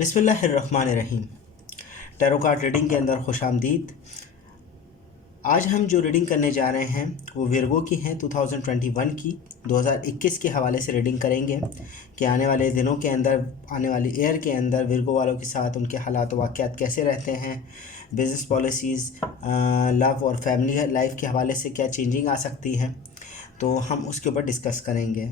बिस्मिल्लाहिर्रहमानिर्रहीम। Tarot card reading के अंदर खुशामदीद। आज हम जो रीडिंग करने जा रहे हैं वो विर्गो की हैं 2021 की 2021 के हवाले से रीडिंग करेंगे कि आने वाले दिनों के अंदर, आने वाली ईयर के अंदर विर्गो वालों के साथ उनके हालात वाक़यात कैसे रहते हैं, बिज़नेस पॉलिसीज़, लव और फैमिली लाइफ के हवाले से क्या चेंजिंग आ सकती है, तो हम उसके ऊपर डिस्कस करेंगे।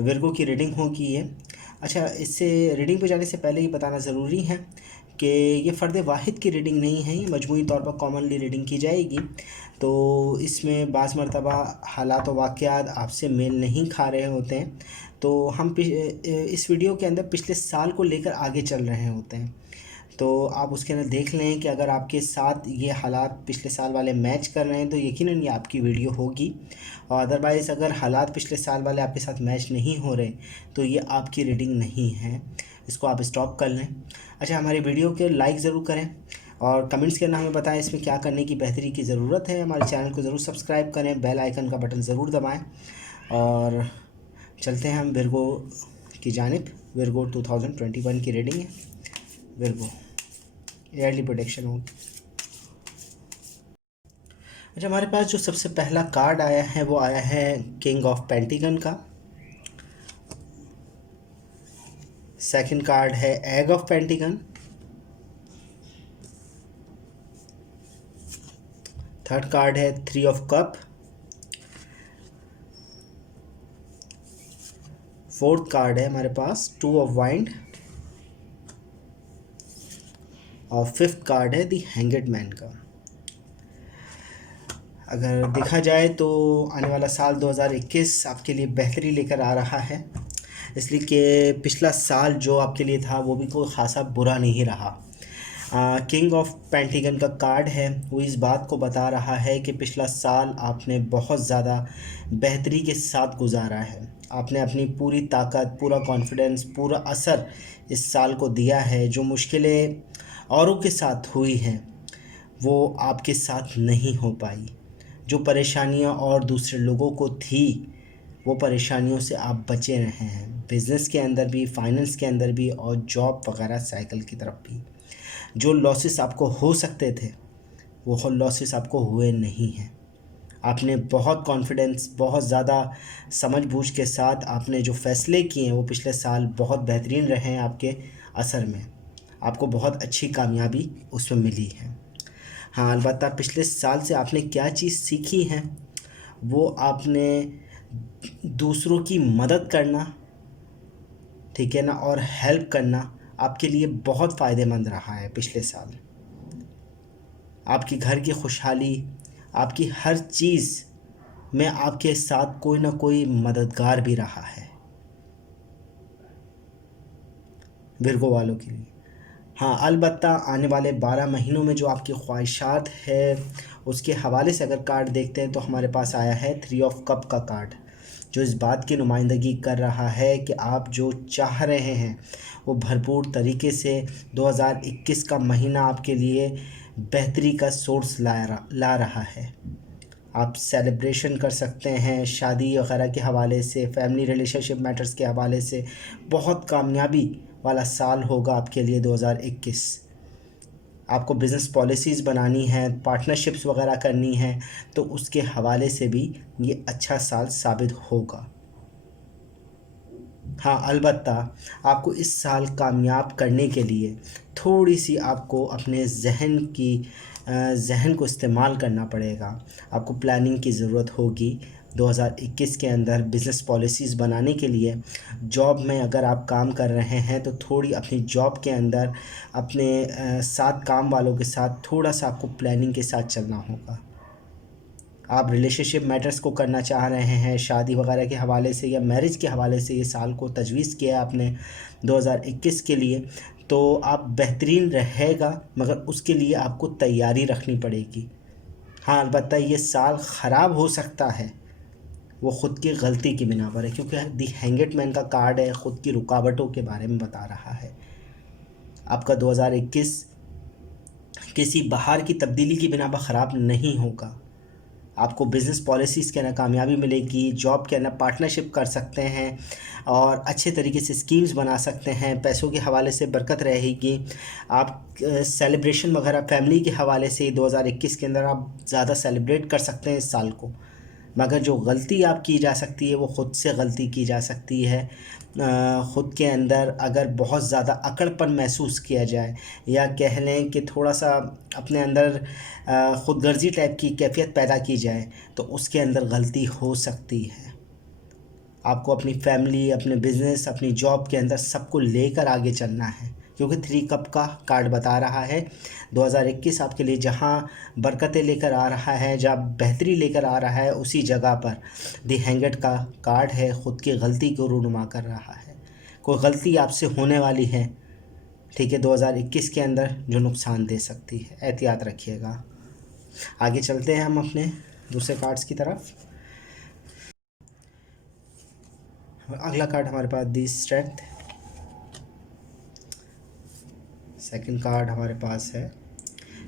विर्गो की रीडिंग होगी ये। अच्छा, इससे रीडिंग पे जाने से पहले ये बताना ज़रूरी है कि ये फ़र्द वाहिद की रीडिंग नहीं है, ये मजमूई तौर पर कॉमनली रीडिंग की जाएगी। तो इसमें बाज़ मरतबा हालात व वाक़यात आपसे मेल नहीं खा रहे होते हैं, तो हम इस वीडियो के अंदर पिछले साल को लेकर आगे चल रहे होते हैं। तो आप उसके अंदर देख लें कि अगर आपके साथ ये हालात पिछले साल वाले मैच कर रहे हैं तो यकीनन ये आपकी वीडियो होगी, और अदरवाइज़ अगर हालात पिछले साल वाले आपके साथ मैच नहीं हो रहे तो ये आपकी रीडिंग नहीं है, इसको आप स्टॉप कर लें। अच्छा, हमारी वीडियो के लाइक ज़रूर करें और कमेंट्स के अंदर हमें बताएं इसमें क्या करने की बेहतरी की ज़रूरत है। हमारे चैनल को ज़रूर सब्सक्राइब करें, बेल आइकन का बटन ज़रूर दबाएँ और चलते हैं हम विर्गो की जानिब। विर्गो 2021 की रीडिंग है। विर्गो ईयरली प्रोडिक्शन होगी। अच्छा, हमारे पास जो सबसे पहला कार्ड आया है वो आया है किंग ऑफ पेंटिकन का। सेकंड कार्ड है एग ऑफ पेंटिकन। थर्ड कार्ड है three of cup. Fourth card है हमारे पास टू ऑफ वाइंड और फिफ्थ कार्ड है द हैंग्ड मैन का। अगर देखा जाए तो आने वाला साल 2021 आपके लिए बेहतरी लेकर आ रहा है, इसलिए कि पिछला साल जो आपके लिए था वो भी कोई ख़ासा बुरा नहीं रहा। किंग ऑफ पेंटिकन का कार्ड है वो इस बात को बता रहा है कि पिछला साल आपने बहुत ज़्यादा बेहतरी के साथ गुजारा है। आपने अपनी पूरी ताकत, पूरा कॉन्फिडेंस, पूरा असर इस साल को दिया है। जो मुश्किलें औरों के साथ हुई हैं वो आपके साथ नहीं हो पाई। जो परेशानियां और दूसरे लोगों को थी वो परेशानियों से आप बचे रहे हैं, बिज़नेस के अंदर भी, फाइनेंस के अंदर भी और जॉब वगैरह साइकिल की तरफ भी। जो लॉसेस आपको हो सकते थे वो लॉसेस आपको हुए नहीं हैं। आपने बहुत कॉन्फिडेंस, बहुत ज़्यादा समझ-बूझ के साथ आपने जो फ़ैसले किए हैं वो पिछले साल बहुत बेहतरीन रहे हैं। आपके असर में आपको बहुत अच्छी कामयाबी उसमें मिली है। हाँ, अलबत्ता पिछले साल से आपने क्या चीज़ सीखी है वो आपने दूसरों की मदद करना, ठीक है ना, और हेल्प करना आपके लिए बहुत फ़ायदेमंद रहा है। पिछले साल आपकी घर की खुशहाली, आपकी हर चीज़ में आपके साथ कोई ना कोई मददगार भी रहा है विर्गो वालों के लिए। हाँ, अलबत्ता आने वाले 12 महीनों में जो आपकी ख्वाहिशात है उसके हवाले से अगर कार्ड देखते हैं तो हमारे पास आया है थ्री ऑफ कप का कार्ड, जो इस बात की नुमाइंदगी कर रहा है कि आप जो चाह रहे हैं वो भरपूर तरीके से 2021 का महीना आपके लिए बेहतरी का सोर्स ला रहा है। आप सेलिब्रेशन कर सकते हैं, शादी वगैरह के हवाले से, फैमिली रिलेशनशिप मैटर्स के हवाले से बहुत कामयाबी वाला साल होगा आपके लिए 2021। आपको बिज़नेस पॉलिसीज़ बनानी है, पार्टनरशिप्स वगैरह करनी है, तो उसके हवाले से भी ये अच्छा साल साबित होगा। हाँ, अलबत्ता आपको इस साल कामयाब करने के लिए थोड़ी सी आपको अपने ज़हन को इस्तेमाल करना पड़ेगा। आपको प्लानिंग की ज़रूरत होगी 2021 के अंदर बिज़नेस पॉलिसीज़ बनाने के लिए। जॉब में अगर आप काम कर रहे हैं तो थोड़ी अपनी जॉब के अंदर अपने साथ काम वालों के साथ थोड़ा सा आपको प्लानिंग के साथ चलना होगा। आप रिलेशनशिप मैटर्स को करना चाह रहे हैं, शादी वगैरह के हवाले से या मैरिज के हवाले से ये साल को तजवीज़ किया है आपने 2021 के लिए, तो आप बेहतरीन रहेगा, मगर उसके लिए आपको तैयारी रखनी पड़ेगी। हाँ, अलबत्ता ये साल ख़राब हो सकता है, वो ख़ुद की गलती की बिना पर है, क्योंकि दी हैंग्ड मैन का कार्ड है, ख़ुद की रुकावटों के बारे में बता रहा है। आपका 2021 किसी बाहर की तब्दीली की बिना पर ख़राब नहीं होगा। आपको बिज़नेस पॉलिसीज़ के अंदर कामयाबी मिलेगी, जॉब के अंदर पार्टनरशिप कर सकते हैं और अच्छे तरीके से स्कीम्स बना सकते हैं, पैसों के हवाले से बरकत रहेगी। आप सेलिब्रेशन वगैरह फैमिली के हवाले से 2021 के अंदर आप ज़्यादा सेलिब्रेट कर सकते हैं इस साल को। मगर जो गलती आप की जा सकती है वो ख़ुद से गलती की जा सकती है। ख़ुद के अंदर अगर बहुत ज़्यादा अकड़पन महसूस किया जाए या कह लें कि थोड़ा सा अपने अंदर ख़ुदगर्जी टाइप की कैफ़ियत पैदा की जाए तो उसके अंदर गलती हो सकती है। आपको अपनी फैमिली, अपने बिज़नेस, अपनी जॉब के अंदर सबको लेकर आगे चलना है, क्योंकि 3 कप का कार्ड बता रहा है 2021 आपके लिए जहां बरकतें लेकर आ रहा है, जहां बेहतरी लेकर आ रहा है, उसी जगह पर दी हैंगड का कार्ड है, ख़ुद की गलती को रूनुमा कर रहा है। कोई गलती आपसे होने वाली है, ठीक है, 2021 के अंदर जो नुकसान दे सकती है, एहतियात रखिएगा। आगे चलते हैं हम अपने दूसरे कार्ड्स की तरफ। अगला कार्ड हमारे पास दी स्ट्रेंथ। सेकंड कार्ड हमारे पास है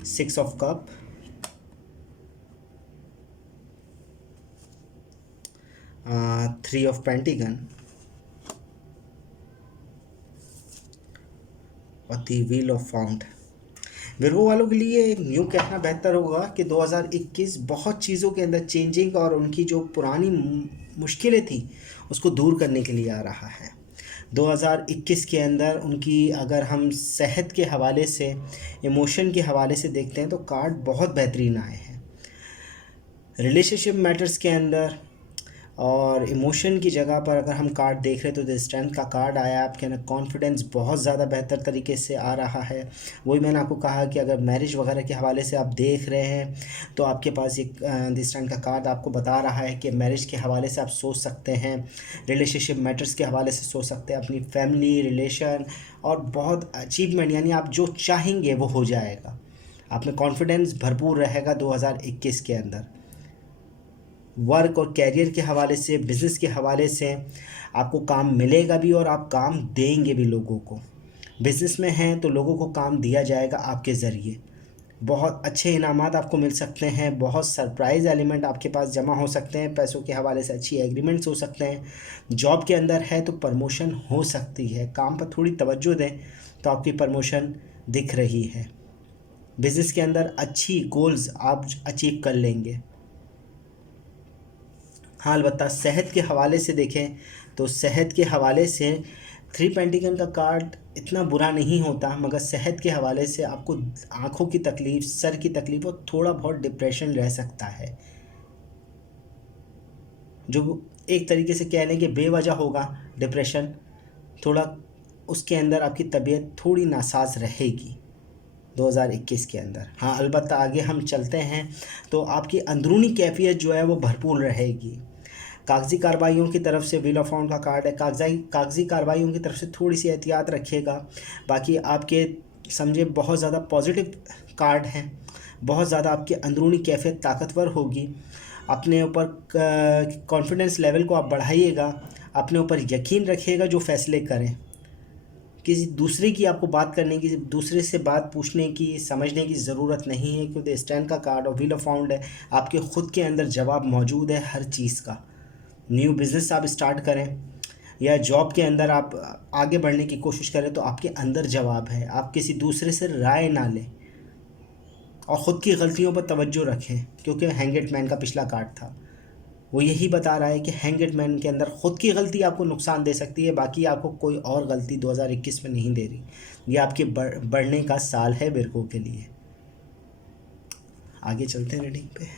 6 ऑफ कप, थ्री ऑफ पेंटिगन और दी व्हील ऑफ फाउंड। विर्गो वालों के लिए यूँ कहना बेहतर होगा कि 2021 बहुत चीज़ों के अंदर चेंजिंग और उनकी जो पुरानी मुश्किलें थी उसको दूर करने के लिए आ रहा है। 2021 के अंदर उनकी अगर हम सेहत के हवाले से, इमोशन के हवाले से देखते हैं तो कार्ड बहुत बेहतरीन आए हैं। रिलेशनशिप मैटर्स के अंदर और इमोशन की जगह पर अगर हम कार्ड देख रहे हैं तो द स्ट्रेंथ का कार्ड आया। आपके अंदर कॉन्फिडेंस बहुत ज़्यादा बेहतर तरीके से आ रहा है। वही मैंने आपको कहा कि अगर मैरिज वगैरह के हवाले से आप देख रहे हैं तो आपके पास एक द स्ट्रेंथ का कार्ड आपको बता रहा है कि मैरिज के हवाले से आप सोच सकते हैं, रिलेशनशिप मैटर्स के हवाले से सोच सकते हैं, अपनी फैमिली, रिलेशन और बहुत अचीवमेंट, यानी आप जो चाहेंगे वो हो जाएगा। आप में कॉन्फिडेंस भरपूर रहेगा 2021 के अंदर। वर्क और कैरियर के हवाले से, बिज़नेस के हवाले से आपको काम मिलेगा भी और आप काम देंगे भी लोगों को। बिज़नेस में हैं तो लोगों को काम दिया जाएगा आपके ज़रिए। बहुत अच्छे इनामात आपको मिल सकते हैं, बहुत सरप्राइज़ एलिमेंट आपके पास जमा हो सकते हैं, पैसों के हवाले से अच्छी एग्रीमेंट्स हो सकते हैं। जॉब के अंदर है तो प्रमोशन हो सकती है, काम पर थोड़ी तवज्जो दें तो आपकी प्रमोशन दिख रही है। बिज़नेस के अंदर अच्छी गोल्स आप अचीव कर लेंगे। हाँ, अलबत्ता सेहत के हवाले से देखें तो सेहत के हवाले से 3 पेंटिकल का कार्ड इतना बुरा नहीं होता, मगर सेहत के हवाले से आपको आँखों की तकलीफ़, सर की तकलीफ़ और थोड़ा बहुत डिप्रेशन रह सकता है, जो एक तरीके से कह लें कि बेवजह होगा डिप्रेशन। थोड़ा उसके अंदर आपकी तबीयत थोड़ी नासाज रहेगी 2021 के अंदर। हाँ, अलबत्ता आगे हम चलते हैं तो आपकी अंदरूनी कैफियत जो है वो भरपूर रहेगी। कागज़ी कार्रवाइयों की तरफ से व्हील ऑफ फाउंड का कार्ड है, कागज़ी कार्रवाइयों की तरफ से थोड़ी सी एहतियात रखिएगा। बाकी आपके समझे बहुत ज़्यादा पॉजिटिव कार्ड हैं, बहुत ज़्यादा आपकी अंदरूनी कैफियत ताकतवर होगी। अपने ऊपर कॉन्फिडेंस लेवल को आप बढ़ाइएगा, अपने ऊपर यकीन रखिएगा, जो फ़ैसले करें। किसी दूसरे की आपको बात करने की, दूसरे से बात पूछने की, समझने की ज़रूरत नहीं है, क्योंकि स्टैंड का कार्ड और व्हील ऑफ फाउंड है। आपके ख़ुद के अंदर जवाब मौजूद है हर चीज़ का। न्यू बिज़नेस आप स्टार्ट करें या जॉब के अंदर आप आगे बढ़ने की कोशिश करें तो आपके अंदर जवाब है। आप किसी दूसरे से राय ना लें और ख़ुद की गलतियों पर तवज्जो रखें, क्योंकि हैंगड मैन का पिछला कार्ड था वो यही बता रहा है कि हैंगड मैन के अंदर ख़ुद की गलती आपको नुकसान दे सकती है, बाकी आपको कोई और गलती 2021 में नहीं दे रही। ये आपके बढ़ने का साल है विर्गो के लिए। आगे चलते हैं रीडिंग पे।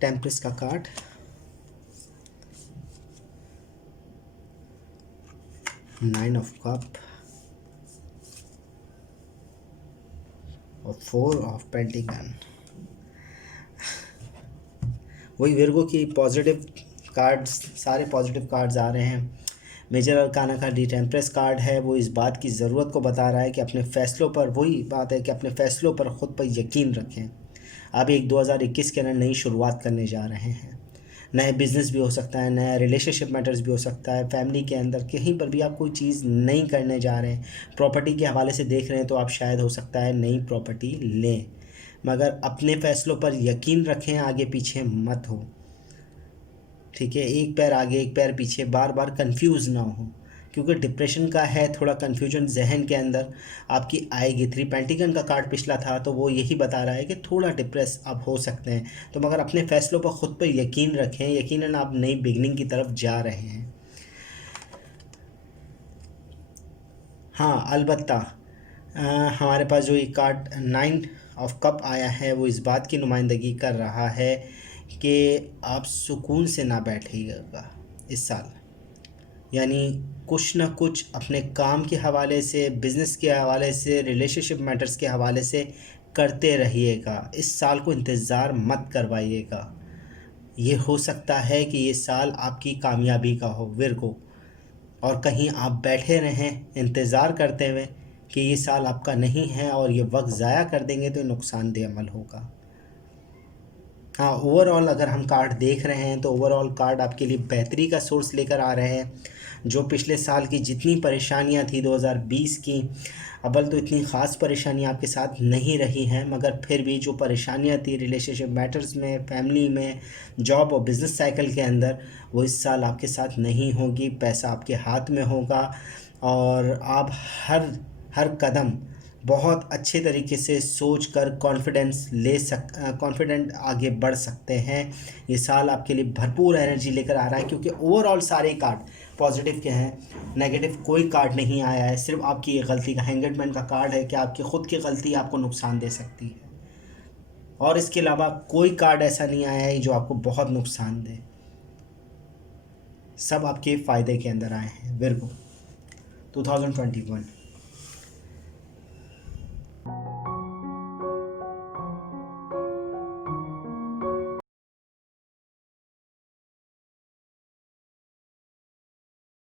टेम्परेस का कार्ड, नाइन ऑफ कप और 4 ऑफ पेंटिकल। वही विर्गो की पॉजिटिव कार्ड्स, सारे पॉजिटिव कार्ड्स आ रहे हैं। मेजर अरकाना का डी टेम्परेस कार्ड है, वो इस बात की ज़रूरत को बता रहा है कि अपने फ़ैसलों पर, वही बात है कि अपने फ़ैसलों पर ख़ुद पर यकीन रखें। आप एक 2021 के अंदर नई शुरुआत करने जा रहे हैं। नए बिजनेस भी हो सकता है, नया रिलेशनशिप मैटर्स भी हो सकता है, फैमिली के अंदर कहीं पर भी आप कोई चीज़ नहीं करने जा रहे हैं, प्रॉपर्टी के हवाले से देख रहे हैं, तो आप शायद हो सकता है नई प्रॉपर्टी लें, मगर अपने फ़ैसलों पर यकीन रखें, आगे पीछे मत हो। ठीक है, एक पैर आगे एक पैर पीछे बार बार कंफ्यूज ना हो, क्योंकि डिप्रेशन का है थोड़ा कन्फ्यूजन जहन के अंदर आपकी आएगी। 3 पेंटिकन का कार्ड पिछला था तो वो यही बता रहा है कि थोड़ा डिप्रेस आप हो सकते हैं, तो मगर अपने फ़ैसलों पर ख़ुद पर यकीन रखें, यकीनन आप नई बिगनिंग की तरफ जा रहे हैं। हाँ अलबत्ता, हमारे पास जो ये कार्ड 9 ऑफ कप आया है वो इस बात की नुमाइंदगी कर रहा है कि आप सुकून से ना बैठिएगा इस साल, यानी कुछ ना कुछ अपने काम के हवाले से, बिज़नेस के हवाले से, रिलेशनशिप मैटर्स के हवाले से करते रहिएगा। इस साल को इंतज़ार मत करवाइएगा। ये हो सकता है कि ये साल आपकी कामयाबी का हो विरगो, और कहीं आप बैठे रहें इंतज़ार करते हुए कि ये साल आपका नहीं है और ये वक्त ज़ाया कर देंगे, तो नुकसानदेह अमल होगा। हाँ, ओवरऑल अगर हम कार्ड देख रहे हैं तो ओवरऑल कार्ड आपके लिए बेहतरी का सोर्स लेकर आ रहे हैं। जो पिछले साल की जितनी परेशानियां थी 2020 की, अव्वल तो इतनी ख़ास परेशानियां आपके साथ नहीं रही हैं, मगर फिर भी जो परेशानियां थी रिलेशनशिप मैटर्स में, फैमिली में, जॉब और बिज़नेस साइकिल के अंदर, वो इस साल आपके साथ नहीं होगी। पैसा आपके हाथ में होगा और आप हर हर कदम बहुत अच्छे तरीके से सोच कर कॉन्फिडेंट आगे बढ़ सकते हैं। ये साल आपके लिए भरपूर एनर्जी लेकर आ रहा है, क्योंकि ओवरऑल सारे कार्ड पॉजिटिव के हैं, नेगेटिव कोई कार्ड नहीं आया है। सिर्फ आपकी ये गलती का हैंगरमैन का कार्ड है कि आपकी ख़ुद की गलती आपको नुकसान दे सकती है, और इसके अलावा कोई कार्ड ऐसा नहीं आया है जो आपको बहुत नुकसान दे। सब आपके फ़ायदे के अंदर आए हैं विर्गो 2021।